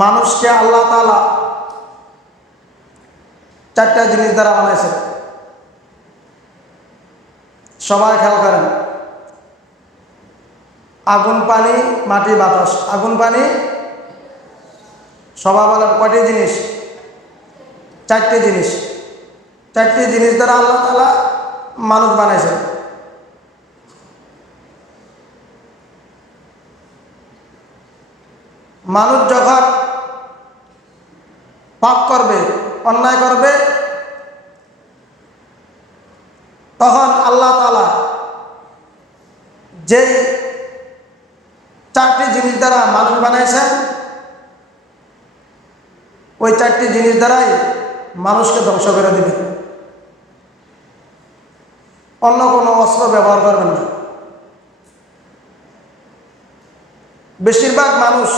মানুষকে আল্লাহ তাআলা চারটা জিনিস দ্বারা বানাইছে। সবাই খেয়াল করেন, আগুন, পানি, মাটি, বাতাস। আগুন, পানি, সবাই বলেন কয়টি জিনিস? চারটি জিনিস। চারটি জিনিস দ্বারা আল্লাহ তাআলা মানুষ বানাইছে। মানুষ যখন পাপ করবে, অন্যায় করবে, তখন আল্লাহ তাআলা যেই চারটি জিনিস দ্বারা মানুষ বানাইছেন, ওই চারটি জিনিস দ্বারাই মানুষকে ধ্বংস করে দিবে। অন্য কোনো অস্ত্র ব্যবহার করবেন না। বেশিরভাগ মানুষ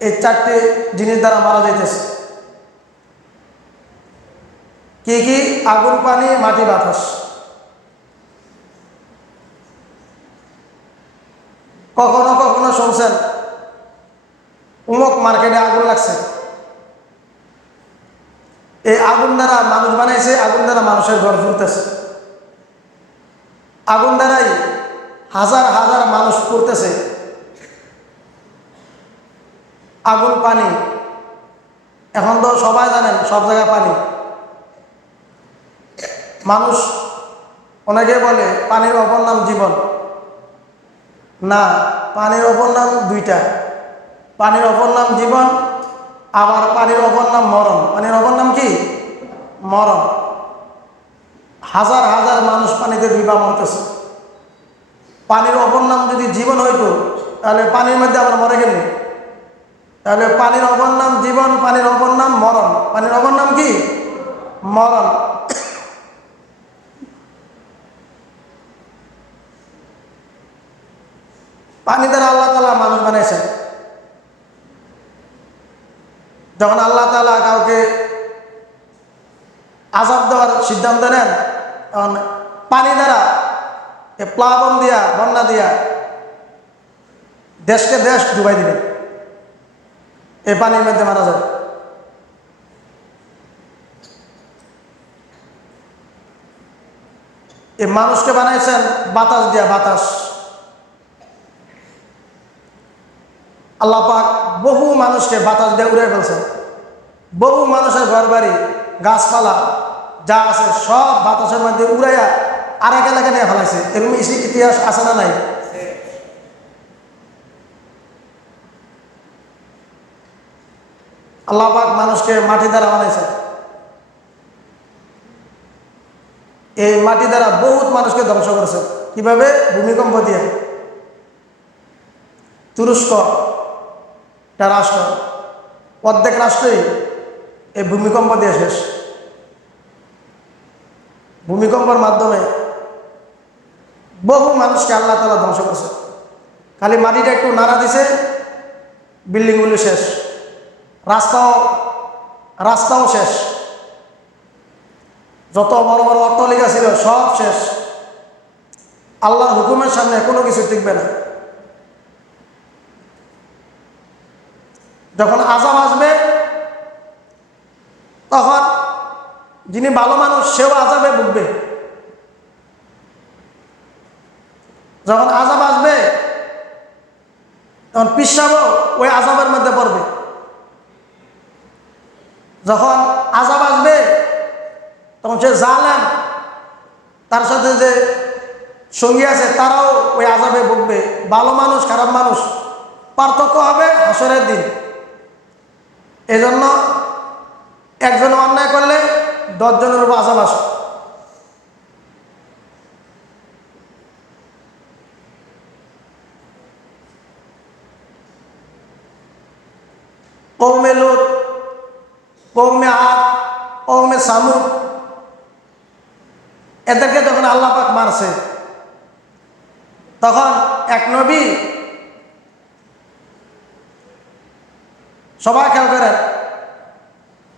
এই চারটি জিনিস দ্বারা মারা যাইতেছে। কি কি? আগুন, পানি, মাটি, বাতাস। কখনো কখনো শুনছেন অমুক মার্কেটে আগুন লাগছে, এই আগুন দ্বারা মানুষ বানাইছে, আগুন দ্বারা মানুষের ঘর ফুরতেছে, আগুন দ্বারাই হাজার হাজার মানুষ পুড়তেছে। আগুন, পানি, এখন তো সবাই জানেন সব জায়গায় পানি। মানুষ অনেকে বলে পানির অপর নাম জীবন। না, পানির অপর নাম দুইটা। পানির অপর নাম জীবন, আবার পানির অপর নাম মরণ। পানির অপর নাম কি? মরণ। হাজার হাজার মানুষ পানিতে ডুবা মরতেছে। পানির অপর নাম যদি জীবন হইতো, তাহলে পানির মধ্যে আবার মরে গেল। তাহলে পানির অপর নাম জীবন, পানির অপর নাম মরণ। পানির অপর নাম কি? মরণ। পানি দ্বারা আল্লাহ তাআলা মানুষ বানাইছেন। যখন আল্লাহ তাআলা কাউকে আযাব দেওয়ার সিদ্ধান্ত নেন, তখন পানি দ্বারা, প্লাবন দিয়া, বন্যা দিয়া দেশকে দেশ ডুবাই দিবেন। এই পানির মধ্যে মারা যায়। এই মানুষকে বানাইছেন বাতাস দিয়া। বাতাস, আল্লাহ পাক বহু মানুষকে বাতাস দিয়ে উড়ে ফেলছেন। বহু মানুষের ঘর বাড়ি, গাছপালা যা আছে সব বাতাসের মধ্যে উড়াইয়া আরেক এলাকা নিয়ে ফেলাইছে। এরকম ইতিহাস আছে না নাই? আল্লাহ পাক মানুষকে মাটি দ্বারা বানাইছেন। এই মাটি দ্বারা বহুত মানুষকে ধ্বংস করেছে। কিভাবে? ভূমিকম্প দিয়ে। তুরস্ক একটা রাষ্ট্র, অর্ধেক রাষ্ট্রই এই ভূমিকম্প দিয়ে শেষ। ভূমিকম্পের মাধ্যমে বহু মানুষকে আল্লাহ তাআলা ধ্বংস করেছে। খালি মাটিটা একটু নাড়া দিছে, বিল্ডিংগুলি শেষ, রাস্তাও শেষ, যত বড় বড় অট্টালিকা ছিল সব শেষ। আল্লাহর হুকুমের সামনে কোনো কিছু টিকবে না। যখন আযাব আসবে, তখন যিনি ভালো মানুষ সেও আযাবে ভুগবে। যখন আযাব আসবে, তখন পিসাবও ওই আযাবের মধ্যে পড়বে। যখন আযাব আসবে, তখন সে জালেম, তার সাথে যে সঙ্গী আছে তারাও ওই আযাবে ভুগবে। ভালো মানুষ, খারাপ মানুষ পার্থক্য হবে হাসরের দিন। এজন্য একজন অন্যায় করলে 10 জনের উপর আযাব আসে। কওমে লূত, কওমে আদ, কওমে সামুদ, এদেরকে যখন আল্লাহ পাক মারছে, তখন এক নবী, সবাই খেয়াল করেন,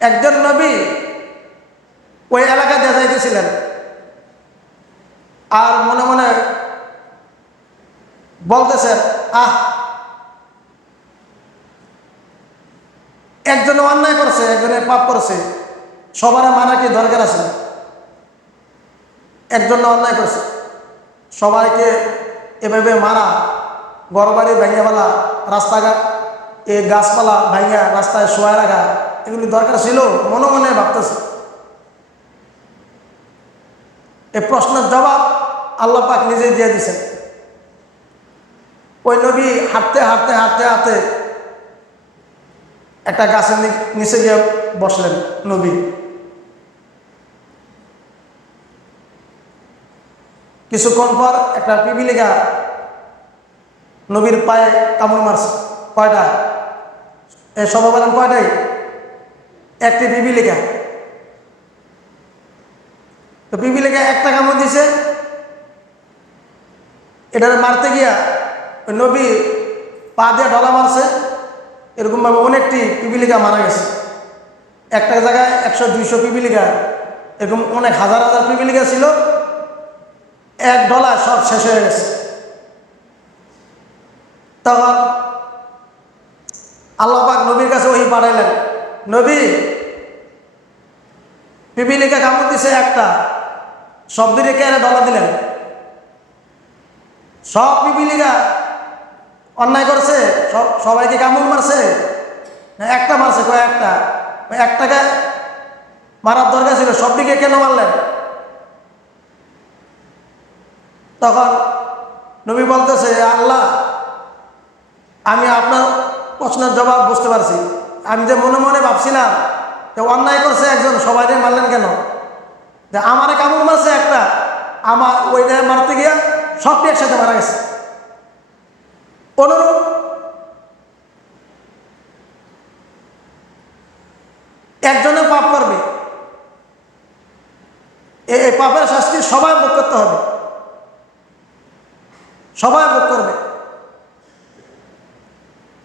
একজন নবী ওই এলাকা দিয়ে যাইতেছিলেন, আর মনে মনে বলতেছেন, একজনে অন্যায় করছে, একজনে পাপ করছে, সবার মানা কি দরকার আছে? একজন অন্যায় করছে, সবাইকে এভাবে মারা, ঘরবাড়ি ভেঙে ফেলা, রাস্তাঘাট এই গাছপালা ভাঙা রাস্তায় শোয়া রাখা, এগুলি দরকার ছিল? মনে মনে ভাবতেছে। এই প্রশ্নের জবাব আল্লাহ পাক নিজে দিয়ে দিয়েছেন। ওই নবী হাঁটতে হাঁটতে হাঁটতে হাঁটতে একটা গাছের নিচে গিয়ে বসলেন নবী। কিছুক্ষণ পর একটা পিপিলিকা নবীর পায়ে কামড় মারছে। কয়টা? এই সবাই বলেন কয়টাই? একটি পিপিলিকা। তো পিপিলিকা একটা কামড় দিছে, এটারে মারতে গিয়া ওই নবী পা দিয়ে ডলা মারছে। এরকমভাবে অনেকটি পিপিলিকা মারা গেছে। একটা জায়গায় 100-200 পিপিলিকা, এরকম অনেক হাজার হাজার পিপিলিকা ছিল, এক ডলা সব শেষ হয়ে গেছে। তখন আল্লাহ পাক নবীর কাছে ওহী পাঠাইলেন, নবী পিপিলিকা কামড় দিছে একটা, সব দিকে কেড়ে ডলা দিলেন। সব পিপিলিকা অন্যায় করছে, সবাইকে কামড় মারছে, একটা মারছে? কয়েকটা। একটাকে মারার দরকার ছিল, সব দিকে কেন মারলেন? তখন নবী বলতেছে, আল্লাহ আমি আপনার প্রশ্নের জবাব বুঝতে পারছি। আমি যে মনে মনে ভাবছিলাম যে অন্যায় করছে একজন, সবাইকে মারলেন কেন? যে আমারে কামড় মারছে একটা, আমার ওইটা মারতে গিয়ে সবটি একসাথে মারা গেছে। অনুরূপ একজনে পাপ করবে, এই পাপের শাস্তি সবাই ভোগ করতে হবে, সবাই ভোগ করবে।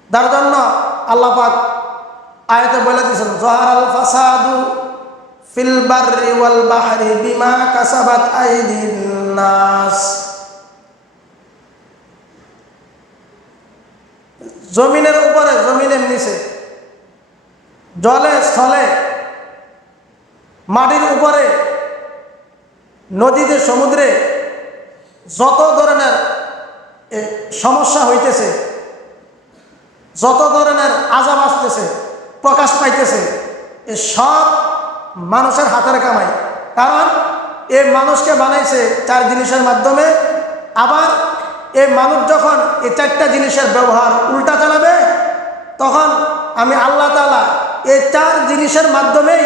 তার জন্য আল্লাহ পাক আয়াতে বলে দিয়েছেন, যাহারাল ফাসাদু ফিল বাররি ওয়াল বাহরি বিমা কাসাবাত আইদিন নাস। জমিনের উপরে, জমিনের নিচে, জলে স্থলে, মাটির উপরে, নদীতে, সমুদ্রে যত ধরনের সমস্যা হইতেছে, যত ধরনের আযাব আসতেছে, প্রকাশ পাইতেছে, এ সব মানুষের হাতের কামাই। কারণ এই মানুষকে বানাইছে 4 জিনিসের মাধ্যমে। আবার এই মানুষ যখন এই 4টা জিনিসের ব্যবহার উল্টা চালাবে, তখন আমি আল্লাহ তাআলা এই 4 জিনিসের মাধ্যমেই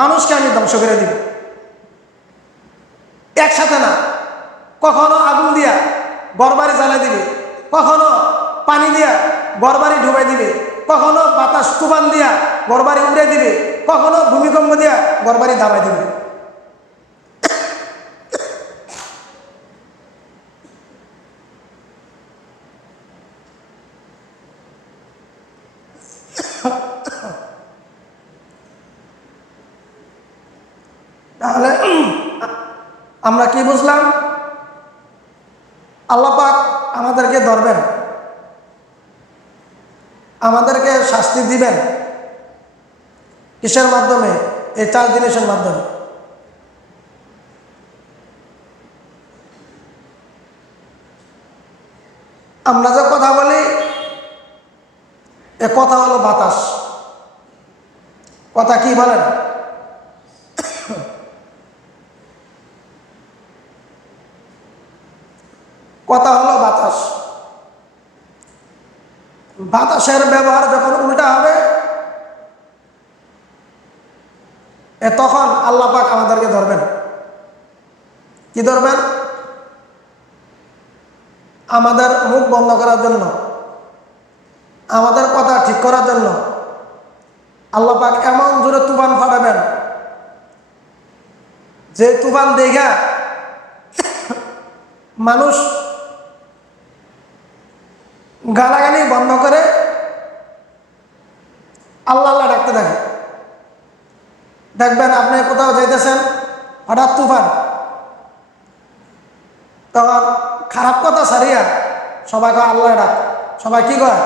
মানুষকে আমি ধ্বংস করে দিব। একসাথে না, কখনো আগুন দিয়া ঘরবাড়ি জ্বালাই দিবে, কখনো পানি দিয়া ঘরবাড়ি ডুবাই দিবে, কখনো বাতাস তুফান দিয়া ঘরবাড়ি উড়ে দিবে, কখনো ভূমিকম্প দিয়া ঘরবাড়ি দাবাই দিবে। তাহলে আমরা কি বুঝলাম? আল্লাহ পাক আমাদেরকে ধরবেন, আমাদেরকে শাস্তি দিবেন। কিসের মাধ্যমে? এই 4 জিনিসের মাধ্যমে। আমরা যে কথা বলি, এ কথা হলো বাতাস। কথা কি বলেন? কথা হলো বাতাস। বাতাসের ব্যবহার যখন উল্টা হবে, তখন আল্লাহ পাক আমাদেরকে ধরবেন। কি ধরবেন? আমাদের মুখ বন্ধ করার জন্য, আমাদের কথা ঠিক করার জন্য আল্লাহ পাক এমন জোরে তুফান ফাটাবেন, যে তুফান দেখা মানুষ গালাগালি বন্ধ করে আল্লাহ আল্লাহ ডাকতে থাকে। দেখবেন আপনি কোথাও যাইতেছেন, হঠাৎ তুফান, তখন খারাপ কথা সারিয়া সবাইকে আল্লাহ ডাক। সবাই কি কয়?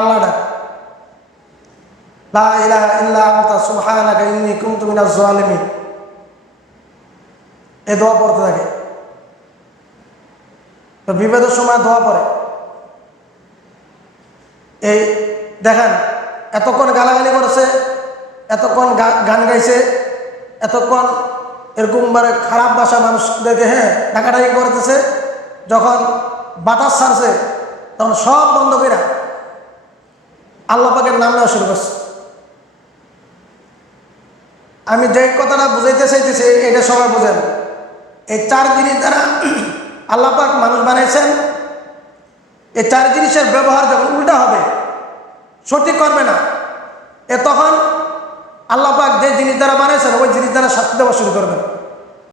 আল্লাহ ডাক। লা ইলাহা ইল্লা আনতা সুবহানাকা ইন্নী কুনতু মিনাজ জালিমিন। এই দোয়া পড়তে থাকে। তো বিপদের সময় দোয়া পড়ে। এই দেখেন এতক্ষণ গালাগালি করেছে, এতক্ষণ গান গাইছে, এতক্ষণ এরকম মানে খারাপ ভাষা মানুষদেরকে ডাকাডাকি করতেছে, যখন বাতাস ছাড়ছে তখন সব বন্ধ করে আল্লাহ পাকের নাম নেওয়া শুরু করছে। আমি যে কথাটা বুঝাইতে চাইতেছি এটা সবাই বোঝেন। এই চার জিনিস দ্বারা আল্লাহ পাক মানুষ বানাইছেন। এই চার জিনিসের ব্যবহার যখন উল্টা হবে, সঠিক করবে না, তখন আল্লাহ পাক যে জিনিস দ্বারা বানাইছেন ওই জিনিস দ্বারা শাস্তি দেওয়া শুরু করবেন।